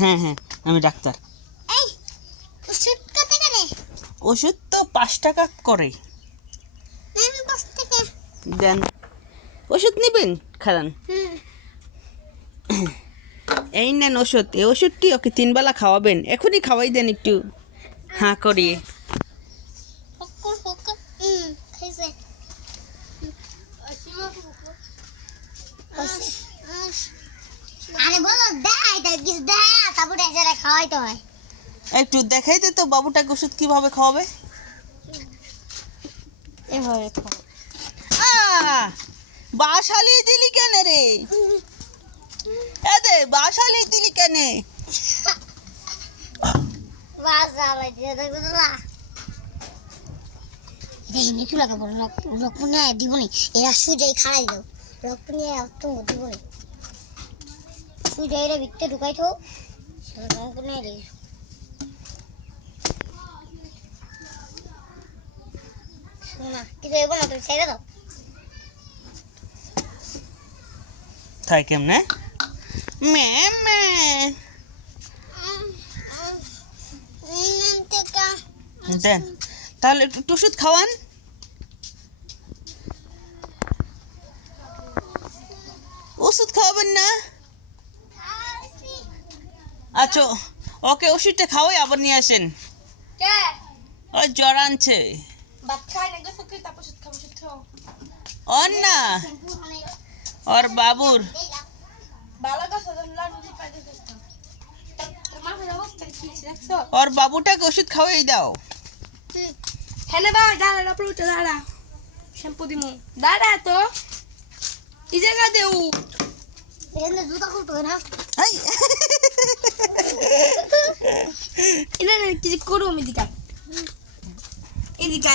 হ্যাঁ হ্যাঁ আমি ডাক্তার। ওষুধ তো 5 টাকা করে দেন। ওষুধ নেবেন? খারান, এই নেন ওষুধ। এই ওষুধটি ওকে 3 বেলা খাওয়াবেন। এখনই খাওয়াই দেন একটু হাঁ করিয়ে। একটু দেখাইতে তো বাবুটাকে ওষুধ কিভাবে খাওয়াবে। বাসালি দিলি কেন রে? এদে বাসালি দিলি কেন? এরা সুজাই খাড়াই দাও, রক্ত নিয়ে দিবনি সুজাই এরা ভিতরে ঢুকাই থো শোনা কিছু এবো না, তুমি ছেড়ে দাও। তাই কেমনে? দেন তাহলে একটু ওষুধ খাওয়ান। ওষুধ খাওয়াবেন না? আচ্ছা ওকে ওষুধটা খাওয়াই আবার নিয়ে আসেন। ওই জ্বর আনছে। ওর না, ওর বাবুর। ওর বাবুটাকে ওষুধ খাওয়াই দাও। হ্যাঁ ভাই দাঁড়া প্রভুটা দাঁড়া শ্যাম্পু দিমু দাঁড়া তো এই জায়গা দেউ এখানে জুতা খুলতে হয় না। এটা কিছু করো এদিকে এদিকে